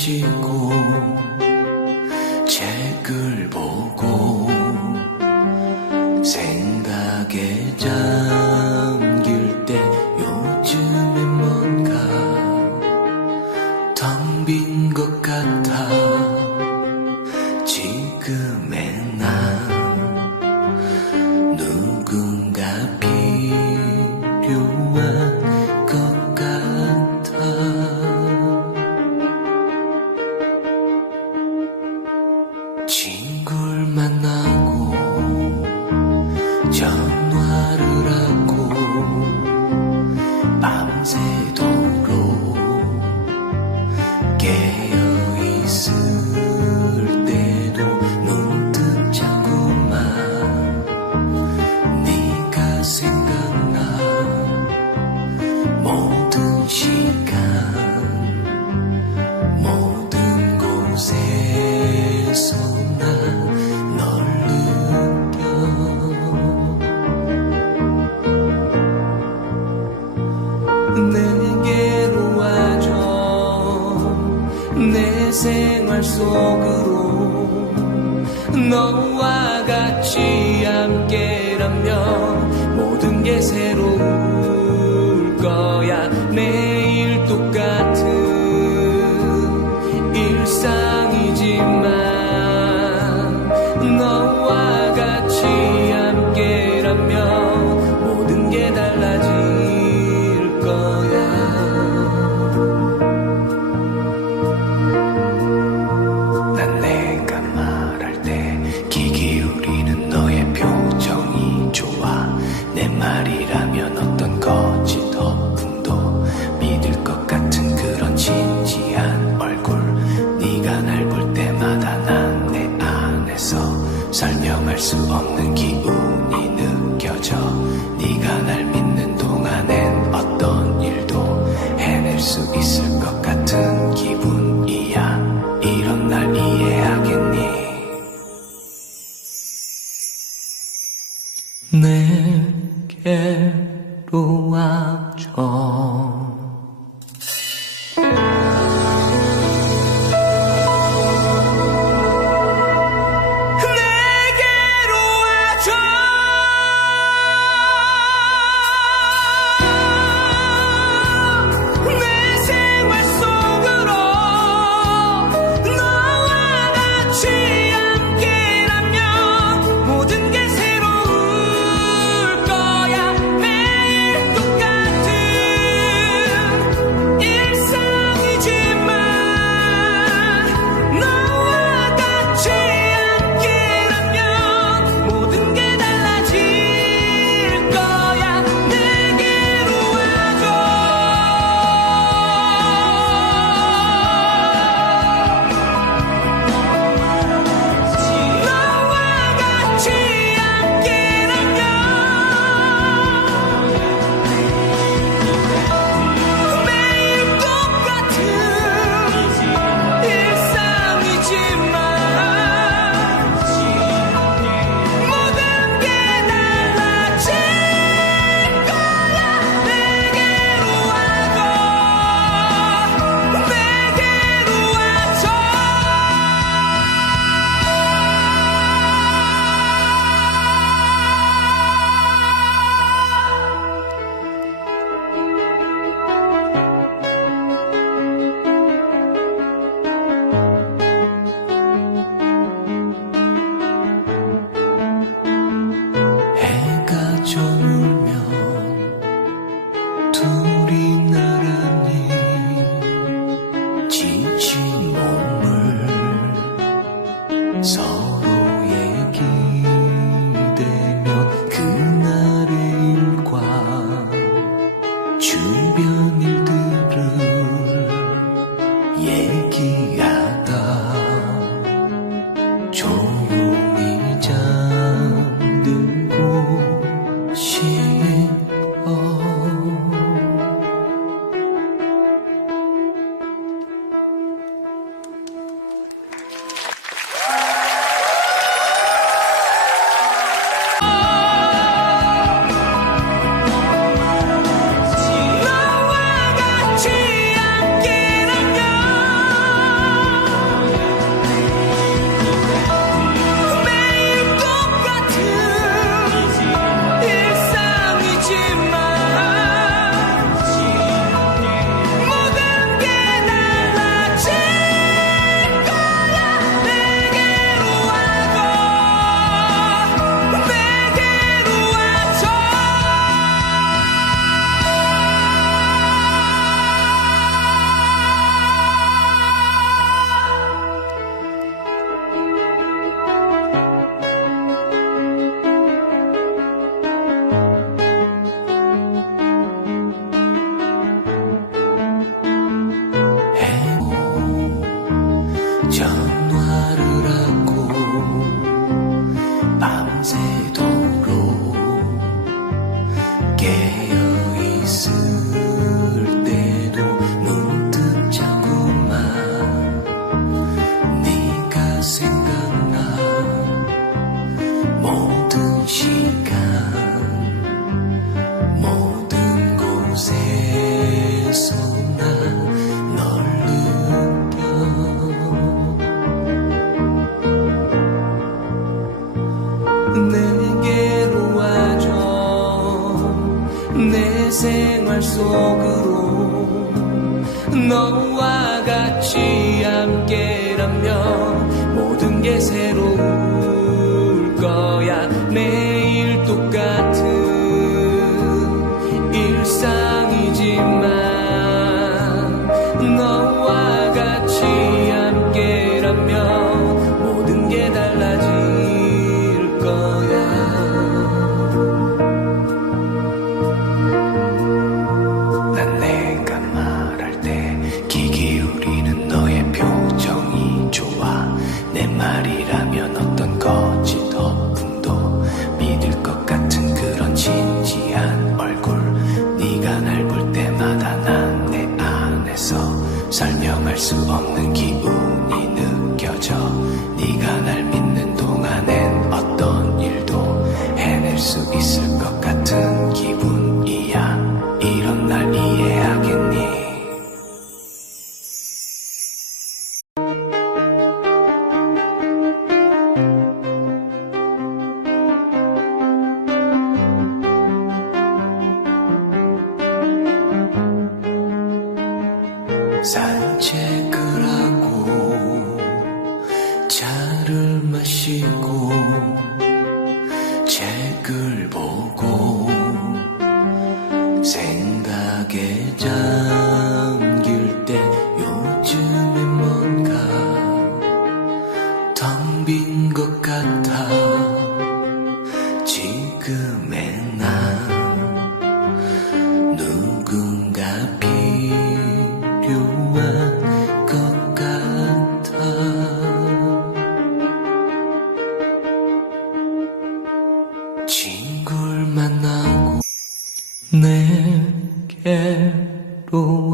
보시고 책을 보고 생각에 잠길 때 요즘에 뭔가 텅 빈 것 같아. 지금의 전화를 하고 밤새 날 속으로 너와 같이 함께라면 모든 게 새로운 없는 기운이 느껴져. 네가 날 믿는 동안엔 어떤 일도 해낼 수 있을 것 같은 기분이야. 이런 날 이해하겠니? 내게로 와줘. 얘기야. 내게로 와줘. 내 생활 속으로 너와 같이 함께라면 모든 게 새로울 거야. 내 수 없는 기운이 느껴져. 차를 마시고 책을 보고 생각에 잠 괴로워.